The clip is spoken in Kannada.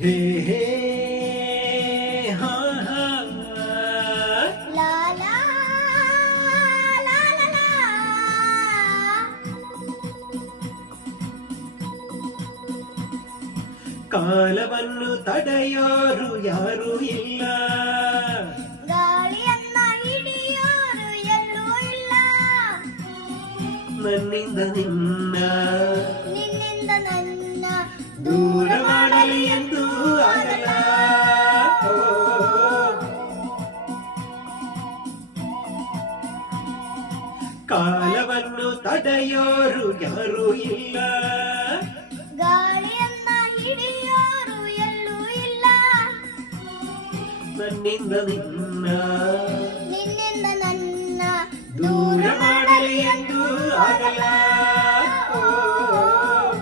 ಹೇ ಹೇ ಹಾ ಹಾ ಲಾ ಲಾ ಲಾ ಲಾ ಲಾ. ಕಾಲವನ್ನು ತಡೆಯೋರು ಯಾರೂ ಇಲ್ಲ, ಗಾಳಿಯನ್ನ ಹಿಡಿಯೋರು ಎಲ್ಲೂ ಇಲ್ಲ. ನನ್ನಿಂದ ನಿನ್ನ ನಿನ್ನಿಂದ ನನ್ನ ದೂರ ಮಾಡಲಿ ಎಂದು ಆಗಲ್ಲ. ಓ, ಕಾಲವನ್ನು ತಡೆಯೋರು ಯಾರೂ ಇಲ್ಲ, ಗಾಳಿಯನ್ನ ಹಿಡಿಯೋರು ಎಲ್ಲೂ ಇಲ್ಲ. ನನ್ನಿಂದ ನಿನ್ನ